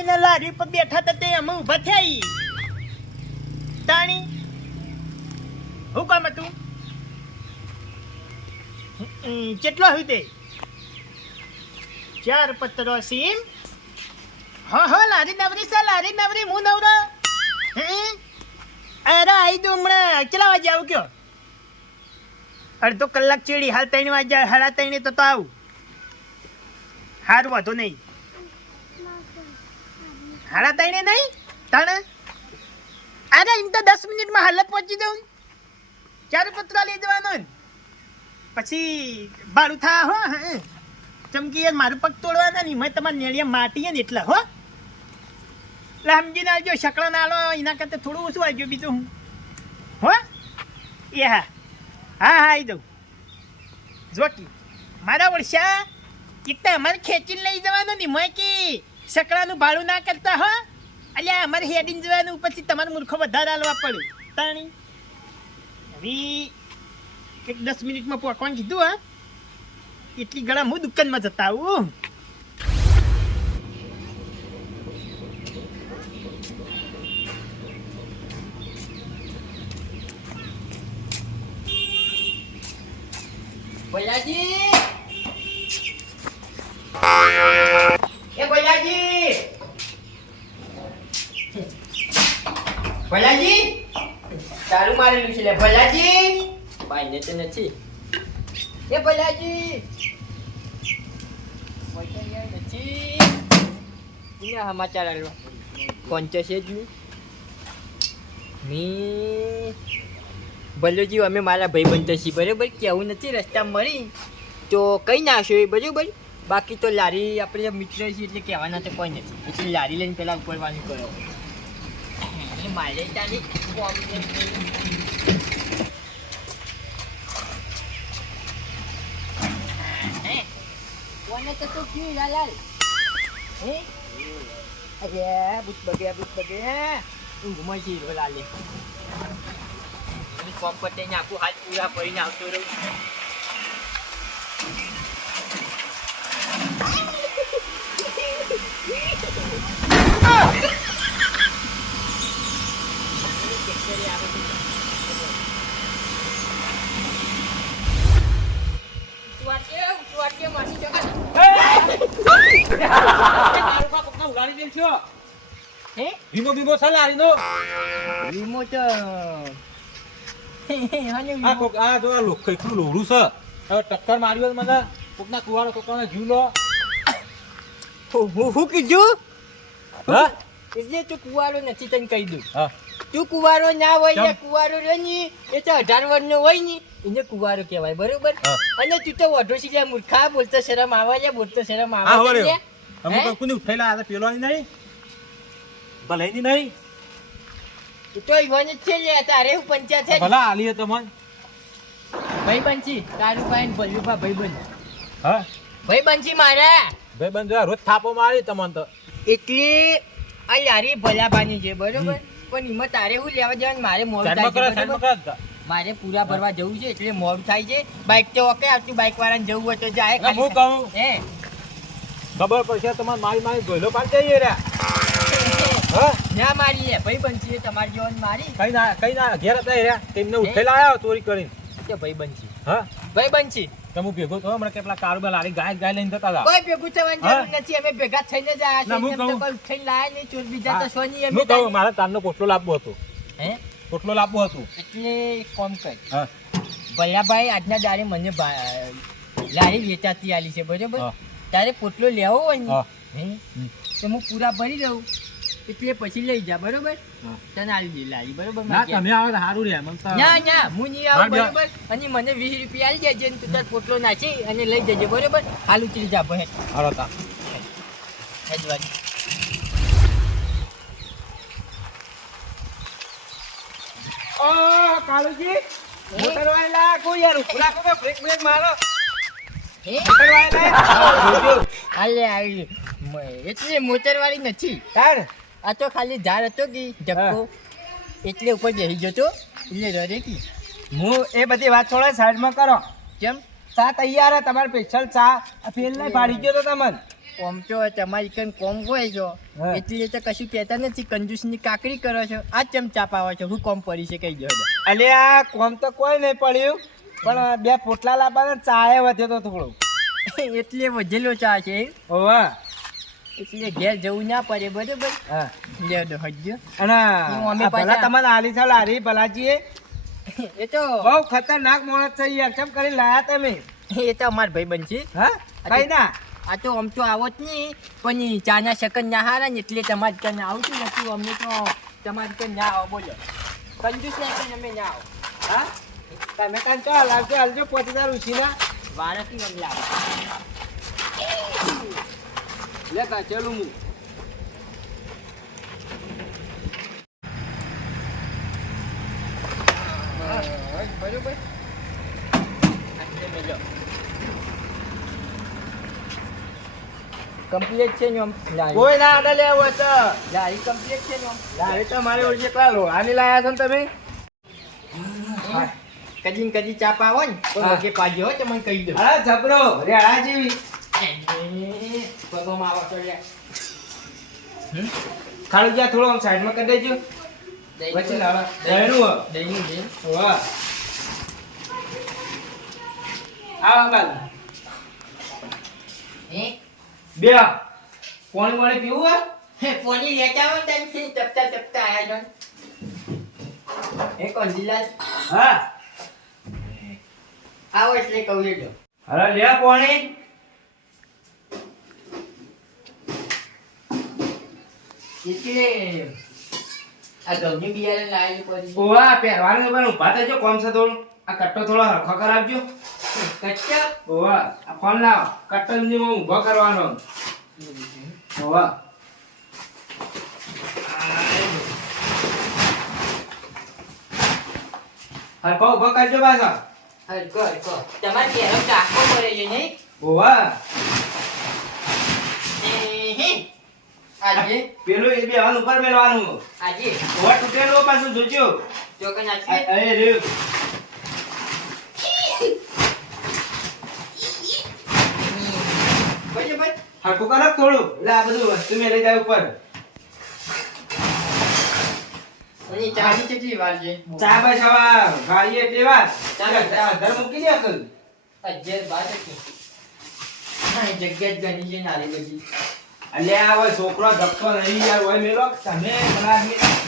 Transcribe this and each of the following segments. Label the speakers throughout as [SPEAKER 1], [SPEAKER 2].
[SPEAKER 1] કોઈને લારી પર બેઠા તો તે અમે ઊભા થયા તાણી, હું કામ હતું? કેટલો આવ્યું તે? ચાર પત્રો સીમ. હા હા, લારી નવરી છે, લારી નવરી, હું નવરો. અરે, આઈ તો હમણાં. કેટલા વાગે આવું કયો? અડધો કલાક ચીડી, હાલ ત્રણ વાગ્યા હાડા ત્રણે તો આવું. હારું, વાંધો નહીં. હાડા તણે નહીં? તણે? અરે એમ તો દસ મિનિટમાં હાલત પહોંચી દઉં ચાર પત્ર લઈ જવાનો પછી ભાડું થા, હો ચમકી મારું પગ તોડવાના નહીં મેં તમારે નેળિયા માટીએ ને એટલા, હો. એટલે સમજીને આવજો શકડા ના આલો, એના કરતાં થોડું ઓછું આવજો બીજું હું. હો? એ હા. હા હા આવી દઉં જોકી મારા વર્ષા એક તો અમારે ખેંચીને લઈ જવાનો નહીં મેં કે શકડાનું ભાડું ના કરતા, હો? અલ્યા, અમારે હેડિંગ જવાનું, પછી તમારે મૂર્ખો વધારે હાલવા પડે. તાણી? હવે એક દસ મિનિટમાં પહોંચવાનું કીધું, હા? એટલી ગળા હું દુકાનમાં જતા આવું.
[SPEAKER 2] ભૈયાજી એ ભૈયાજી ભૈયાજી તારું મારેલું છે લે ભૈયાજી ભાઈ ને તો નથી. એ ભૈયા નથી અહીંયા સમાચાર આવ્યો કોણ છે જ નહીં મી ભલોજી અમે મારા ભાઈબંધ છીએ બરાબર? કેવું નથી રસ્તા મળી તો કઈ નાખશો એ બરાબર? બાકી તો લારી આપણે મિત્ર છીએ એટલે કહેવાના તો કોઈ નથી. એટલે લારી લઈને પેલા ઉપરવાની કરો? કોને તો તું ક્યું લાલાલ? હે? અરે બુટ બગે બુટ બગે. ઊંઘમાં જીરો લાલે. કોમ પર જઈને આખું હાથ પૂરા ભરીને આવતો રહું.
[SPEAKER 3] વીમો બીમો છે
[SPEAKER 2] વીમો તો
[SPEAKER 3] આ કોક આ જો આ લોક કઈકનું લોહડું છે હવે ટક્કર માર્યો મને કોકના કુવાડો કોકના જીવ લો
[SPEAKER 2] હું હું કીધું?
[SPEAKER 3] હા?
[SPEAKER 2] એટલે તું કુવારો નથી તને કહી દઉં.
[SPEAKER 3] હા.
[SPEAKER 2] તું કુવારો ના હોય ને કુવારો રહ્યો ની એ તો અઢાર વર્ષનો હોયની એને કુવારો કહેવાય બરોબર? અને તું તો વધુ છે જે મૂર્ખા બોલતો શરમ આવે છે બોલતો શરમ આવે છે
[SPEAKER 3] અમે
[SPEAKER 2] હે?
[SPEAKER 3] કોઈ કોની ઉઠેલા આ પેલો નહીં ભલાઈની નહીં.
[SPEAKER 2] તું તો ઈવન છે લે તારે હું પંચાયત છે?
[SPEAKER 3] ભલા આલી તો મન.
[SPEAKER 2] ભાઈ બંછી તારું ભાઈ ને ભલ્યુભા ભાઈ બંધ.
[SPEAKER 3] હા.
[SPEAKER 2] ભાઈ બંછી મારે.
[SPEAKER 3] ભાઈ બંધ રોજ થાપો મારી તમને તો.
[SPEAKER 2] એટલે આ યારી ભલાબાની છે બરોબર? પણ એમાં તારે હું લેવા જવાનું મારે મોડું? મારે પૂરા ભરવા જવું છે એટલે મોડું થાય છે. બાઇક તો ઓકે આવતી બાઇક વાળાને જવું હોય તો જાય
[SPEAKER 3] હું કહું.
[SPEAKER 2] હે?
[SPEAKER 3] ખબર પડશે તમારે મારી મારી ગોયલો પાડી જઈએ રે. હા?
[SPEAKER 2] ના મારી ભાઈ બનશે તમારી જોન મારી.
[SPEAKER 3] કઈ ના કઈ ના ઘેર હતા રહ્યા તેમને ઉઠેલા આવ્યા ચોરી કરીને.
[SPEAKER 2] કે ભાઈ બનશી?
[SPEAKER 3] હા?
[SPEAKER 2] ભાઈ બનશી?
[SPEAKER 3] તમે ભેગો તો હમણાં કેટલા કારોબાર લારી ગાય ગાય લઈને જતા હતા.
[SPEAKER 2] કોઈ ભેગું થવાની? જરૂર નથી. અમે ભેગા થઈને જ
[SPEAKER 3] ના,
[SPEAKER 2] છીએ.
[SPEAKER 3] હું
[SPEAKER 2] એમ તો
[SPEAKER 3] કહું.
[SPEAKER 2] કોઈ ઉઠાઈને લાયા નહીં. ચોર બીજા તો સોની અમે
[SPEAKER 3] હું કહું મારે તારનો પોટલો લાવવો હતો.
[SPEAKER 2] હે?
[SPEAKER 3] કોટલો લાવવો હતો.
[SPEAKER 2] એટલે કોમ કર.
[SPEAKER 3] હા.
[SPEAKER 2] ભલાભાઈ આજના દાડે મને લારી વેચાતી આલી છે બરોબર. તારે પોટલો લેવો હોય ને. તો હું પૂરા ભરી દઉં. એટલે પછી લઈ જા બરોબર? તને આલી દે લારી બરોબર?
[SPEAKER 3] ના તમે આવો તો સારું રે મને તો
[SPEAKER 2] ના ના હું નહીં આવું. બરોબર? અને મને 20 રૂપિયા આલી દેજે ને તું તાર પોટલો નાખી અને લઈ જજે બરોબર? હાલ ઉતરી જા ભે
[SPEAKER 3] હારો તા.
[SPEAKER 2] હેજવાડી
[SPEAKER 3] ઓ કાળુજી મોટર કોઈ યાર ઉભરા કો બ્રેક બ્રેક મારો.
[SPEAKER 2] હે?
[SPEAKER 3] મોટર વાળા
[SPEAKER 2] હાલે આવી મ- એટલે મોટર વાળી નથી.
[SPEAKER 3] તાર.
[SPEAKER 2] આ તો ખાલી ઝાડ હતો કે ધક્કો? એટલે ઉપર બેસી જતો એટલે રડે કી?
[SPEAKER 1] હું એ બધી વાત થોડા સાઈડમાં કરો.
[SPEAKER 2] કેમ?
[SPEAKER 1] ચા તૈયાર હે તમારે સ્પેશિયલ ચા ફેલ નહીં પાડી ગયો તો તમને.
[SPEAKER 2] કોમ તો તમારી કઈ કોમ હોય છો. એટલે તો કશું કહેતા નથી કંજૂસની કાકડી કરો છો. આ ચમ ચાપાવો છો? હું કોમ પડી છે કહી ગયો
[SPEAKER 3] અલે આ કોમ તો કોઈ નહીં પડ્યું પણ બે પોટલા લાવવાના ચાએ વધ્યો તો થોડું
[SPEAKER 2] એટલે વધેલો ચા છે
[SPEAKER 3] ઓવા
[SPEAKER 2] એટલે ઘેર જવું ના પડે બરોબર?
[SPEAKER 3] હા.
[SPEAKER 2] લે દો હજ્જો
[SPEAKER 3] અને
[SPEAKER 2] અમે
[SPEAKER 3] ભલા તમને આલી છે લારી ભલાજી
[SPEAKER 2] એ તો
[SPEAKER 3] બહુ ખતરનાક માણસ છે યાર કેમ કરી લાયા તમે?
[SPEAKER 2] એ તો અમાર ભાઈ બનશે
[SPEAKER 3] હા? કઈ ના
[SPEAKER 2] આ તો આમ તો આવો જ નહીં પણ ઈ ચાના શકન ના હારા ને એટલે તમારે ત્યાં આવતું નથી અમને તો તમારે ત્યાં ના આવો બોલો. કંજૂસ ના કઈ અમે ના આવો.
[SPEAKER 3] હા? તમે કાન ચો લાવજો હાલજો પોતે તાર ઉછીના.
[SPEAKER 2] વારસી અમને આવો
[SPEAKER 3] લે કા હું
[SPEAKER 2] બરોબર કમ્પ્લીટ છે ને
[SPEAKER 3] કોઈ ના આડે લેવો તો.
[SPEAKER 2] લારી કમ્પ્લીટ છે ને
[SPEAKER 3] લારી તો મારે ઓળખે કેટલા લો આની લાયા છો તમે?
[SPEAKER 2] કદી કજી કદી ચા પાવો ને તો કે પાજો હો તમને કહી દો.
[SPEAKER 3] અરે જબરો. રેડા જેવી.
[SPEAKER 2] પગોમાં આવો તો
[SPEAKER 3] ખાલી જ્યાં થોડો આમ સાઈડમાં કરી દેજો. વચ્ચે લાવા. દહીનું હો.
[SPEAKER 2] દહીં.
[SPEAKER 3] વાહ. આવો
[SPEAKER 2] હે?
[SPEAKER 3] બે. પાણી પાણી પીવું હે
[SPEAKER 2] હે, પોની લેતા આવો તેમ તમે ચપતા ચપતા આયા જો એ કોણ કંદીલાલ
[SPEAKER 3] હા.
[SPEAKER 2] આવો એટલે કહું લેજો
[SPEAKER 3] અરે લે પાણી.
[SPEAKER 2] એટલે આ ગમની બિયારણ લાવી પડી
[SPEAKER 3] ઓવા પહેરવાનું પણ ઊભા થજો કોમ છે થોડું. આ કટ્ટો થોડો હરખો કરાવજો.
[SPEAKER 2] કટ્ટો?
[SPEAKER 3] ઓવા આ કોમ લાવ. કટ્ટો ની હું ઊભો કરવાનો. ઓવા હરખો ઊભો કરજો પાછો.
[SPEAKER 2] હરખો હરખો. તમારે ઘેરો કાકો પડે છે નહીં?
[SPEAKER 3] ઓવા
[SPEAKER 2] એ હે આજે?
[SPEAKER 3] પેલું એ ઉપર મેલવાનું
[SPEAKER 2] આજે?
[SPEAKER 3] ઓવા તૂટેલું પાછું જોજો.
[SPEAKER 2] ચોકન
[SPEAKER 3] અ-
[SPEAKER 2] આપીએ
[SPEAKER 3] અરે રે.
[SPEAKER 2] બરાબર
[SPEAKER 3] હરખું કરો થોડું? એટલે આ બધું વસ્તુ મેલી જાય ઉપર.
[SPEAKER 2] અને ચાની કેટલી વાર છે?
[SPEAKER 3] ચા બસ હવે ગાડી એટલી વાર. ચાલો. ઘર મૂકી દે
[SPEAKER 2] બાર હતી હા જગ્યા જ ગણી છે નારી બધી.
[SPEAKER 3] અલ્યા હોય છોકરો ધક્કો નહીં યાર હોય મેલો. તમે પેલા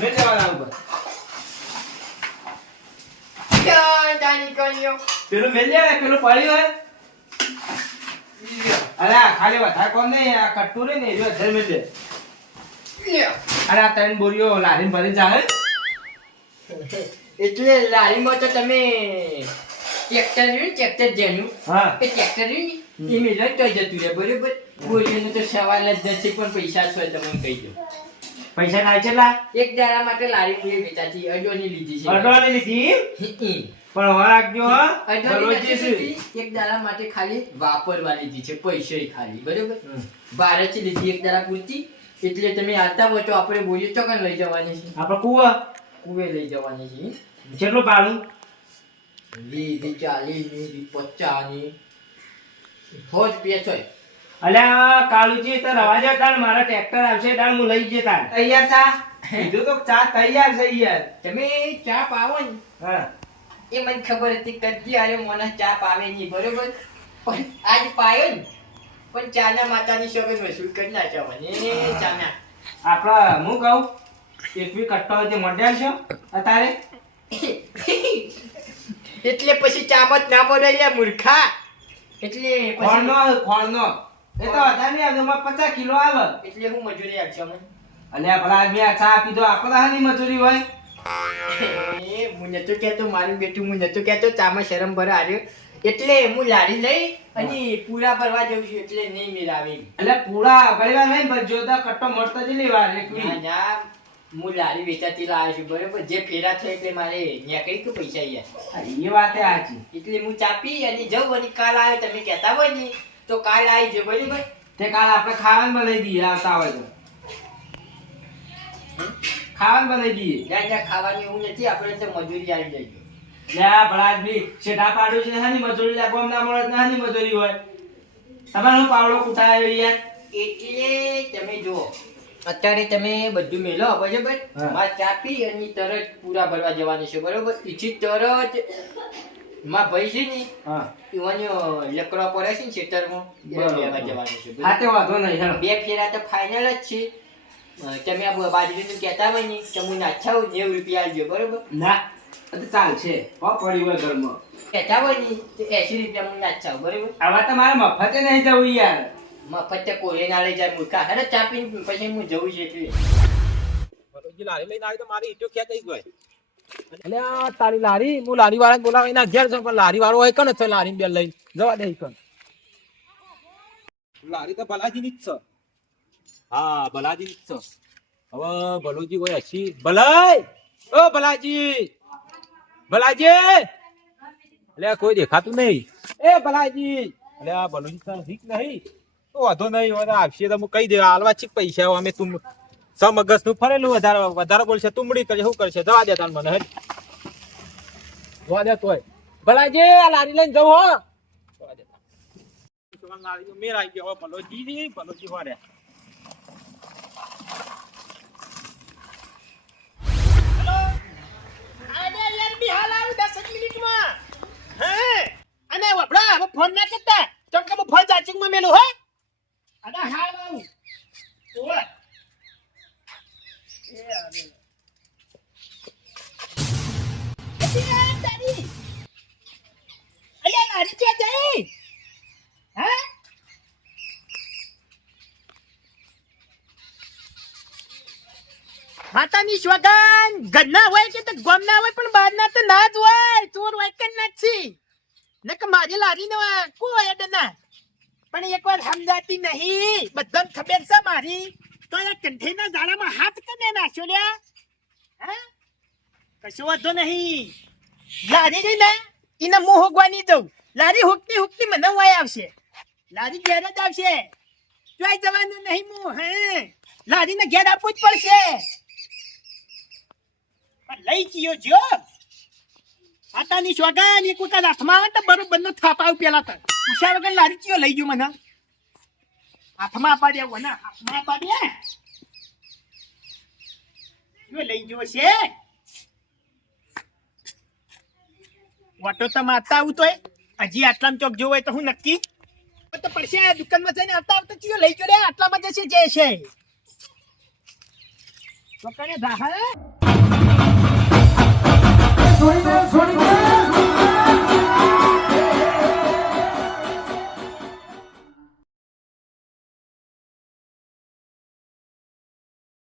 [SPEAKER 3] મેં જવાના ઉપર. પેલું મેલ દે પેલું પડ્યું હોય. અરે આ ખાલી વધારે કોમ નહીં આ કટ્ટુ રહી ને એ વધારે મેલ અરે આ ત્રણ બોરીઓ લારીને ભરી જાય
[SPEAKER 2] એટલે લારીમાં તો તમે ટ્રેક્ટર રહ્યું ને ટ્રેક્ટર જેનું?
[SPEAKER 3] હા.
[SPEAKER 2] એ ટ્રેક્ટર રહ્યું ને? એ મિલન તો જતું રહે બરોબર? બોરીઓનો તો સવાલ જ નથી પણ પૈસા છો તમે કહી દો.
[SPEAKER 3] પૈસા ના છેલ્લા?
[SPEAKER 2] એક દાડા માટે લારી પૂરી વેચાતી અડોની લીધી છે.
[SPEAKER 3] અડોની લીધી? પણ હવે હો
[SPEAKER 2] અડોની એક દાડા માટે ખાલી વાપરવા લીધી છે પૈસે ખાલી બરોબર. બારથી લીધી એક દાડા પૂરતી. એટલે તમે આવતા હોય તો આપણે બોલીએ ચોકન લઈ જવાની છે.
[SPEAKER 3] આપણે કુવા?
[SPEAKER 2] કુવે લઈ જવાની છે.
[SPEAKER 3] કેટલું ભાડું?
[SPEAKER 2] વીસ ચાલીસની પચાસની હોજ રૂપિયા છે
[SPEAKER 3] અલ્યા કાળુજી તો રવા દે તાણ મારા ટ્રેક્ટર આવશે તાર હું લઈ તાણ. તૈયાર થા. કીધું તો ચા તૈયાર છે. યાર
[SPEAKER 2] તમે ચા પાવો ને.
[SPEAKER 3] હા.
[SPEAKER 2] એ મને ખબર હતી કદી આરે મને ચા પાવે નહીં બરોબર? પણ આજ પાયો ને. પણ ચાના માતાની સોગંદ વસૂલ કરી નાખ્યા મને. ચાના.
[SPEAKER 3] આપણા હું કહું એકવી કટ્ટો જે મંડ્યા છો અત્યારે
[SPEAKER 2] એટલે પછી ચામત ના પડે લે મૂર્ખા. એટલે
[SPEAKER 3] કોણનો ખોળનો. એ તો વધારે નહીં આવે પચાસ કિલો આવે.
[SPEAKER 2] એટલે હું મજૂરી આપશો મને
[SPEAKER 3] અલ્યા ભલા આદમી ચા પીધો આપણે હાની મજૂરી હોય?
[SPEAKER 2] એ હું નતો કહેતો મારું બેટું હું નતો કહેતો ચામાં શરમ ભરા એટલે હું લારી લઈ અને પૂરા ભરવા જઉં છું એટલે નહીં મેળાવે.
[SPEAKER 3] એટલે પૂરા ભરવા નહીં ભરજો જોતા કટ્ટો મળતો જ નહીં વાર
[SPEAKER 2] ના ના હું લારી વેચાતી લાવ્યો છું બરોબર? જે ફેરા થાય એટલે મારે નીકળી તું પૈસા યાર
[SPEAKER 3] એ વાતે સાચી.
[SPEAKER 2] એટલે હું ચાપી અને જઉં અને કાલ આવ્યો તમે કહેતા હોય ને. તો કાલ આવી જાઓ બરાબર?
[SPEAKER 3] તે કાલ આપણે ખાવાનું બનાવી દઈએ આવતા હોય તો. ખાવાનું બનાવી દઈએ.
[SPEAKER 2] ના ના ખાવાની એવું નથી આપણે તો મજૂરી આવી જજો.
[SPEAKER 3] લ્યા આદમી છેટા પાડું છે હાની મજૂરી લે ગોમ ના મળે હાની મજૂરી હોય. તમારો પાવડો કુટાયો યાર?
[SPEAKER 2] એટલે તમે જુઓ અત્યારે તમે બધું મેલો બરાબર? મારે ચા પી અને તરત પૂરા ભરવા જવાનું છે બરોબર? પછી તરત માં ભાઈ છે ને
[SPEAKER 3] હા.
[SPEAKER 2] ઈવાનો લકડો પડે છે ને ખેતરમાં લેવા જવાનું છે.
[SPEAKER 3] હા તે વાંધો નહીં હેડો.
[SPEAKER 2] બે ફેરા તો ફાઇનલ જ છે. તમે આ બાજરીનું કહેતા હોય ને કે હું નાખ્યા નેવું રૂપિયા આવજો બરોબર?
[SPEAKER 3] ના આ તો ચાલશે. હો પડી હોય ઘરમાં.
[SPEAKER 2] કહેતા હોય ને તો એસી રૂપિયા હું નાખ્યા બરોબર?
[SPEAKER 3] આવા તો મારે મફતે નહીં જવું યાર.
[SPEAKER 2] મફત તે કોરે ના લઈ જાય મૂર્ખા. હરે ચા પીને પછી હું જવું છે એટલે.
[SPEAKER 4] લારી લઈને આવી તો મારી ઈટો ખેંચાઈ ગઈ. એટલે આ તારી લારી, હું લારી વાળા બોલાવીને ઘેર છું પણ લારી વાળો હોય કને લારી બે લઈ જવા દે કન લારી તો ભલાજી જ છે. હા ભલાજી જ છે. હવે ભલોજી કોઈ હસી. ભલાઈ! ઓ ભલાજી! ભલાજી! એટલે કોઈ દેખાતું નહીં. એ ભલાજી! એટલે આ ભલોજી તો ઠીક નહીં? તો વાંધો નહીં, હવે આવશે તો હું કહી દેવા. હાલવા છીક પૈસા અમે તું સ મગજનું ફરેલું વધારે વધારે બોલશે, તુંબડી કરશે શું કરશે જવા દે તાન મને જવા દે તોય. ભલાજી આ લારી લઈને જવું, હો. જવા દે આવી ગયો હવે ભલોજી ની ભલોજી વારે
[SPEAKER 1] અરે યાર બી હાલ આવું દસ મિનિટમાં હે અને વપડા હવે ફોન ના કરતા ચમ કે હું ફોન ચાર્જિંગમાં મેલું હે અરે હાલ આવું ઓય એ આવે અરે તારી અલ્યા લારી ક્યાં જઈ હે માતાની સ્વગન. ઘરના હોય કે ગોમના હોય, પણ બહારના તો ના જ હોય. ચોર હોય કે નથી. જ છે ને કે મારી લારી નો કોઈ અડના ડના. પણ એકવાર સમજાતી નહીં. બધાને ખબર છે મારી? તો એ કંઠીના ઝાડામાં હાથ કને નાખ્યો લ્યા? હે? કશો વાંધો નહીં. લારી રહી ને એને મું હોગવાની દઉં. લારી હુકતી હુકતી મને વાય આવશે. લારી ઘેર જ આવશે. જોઈ જવાનું નહીં મું, હે? લારીને ઘેર આપવું જ પડશે. લઈ ગયો જો. આતાની લઈ ગયો મને. હાથમાં આપા દે વના હાથમાં આપા લઈ ગયો છે. વાટો તો માતા આવું તો હજી આટલામાં ચોક જોવો હોય તો હું નક્કી? તો પડશે, આ દુકાનમાં જઈને આવતા આવતા ચિયો લઈ ગયો રે, આટલામાં જશે જે છે. તો કને ધાહા. Twenty them, Twenty them.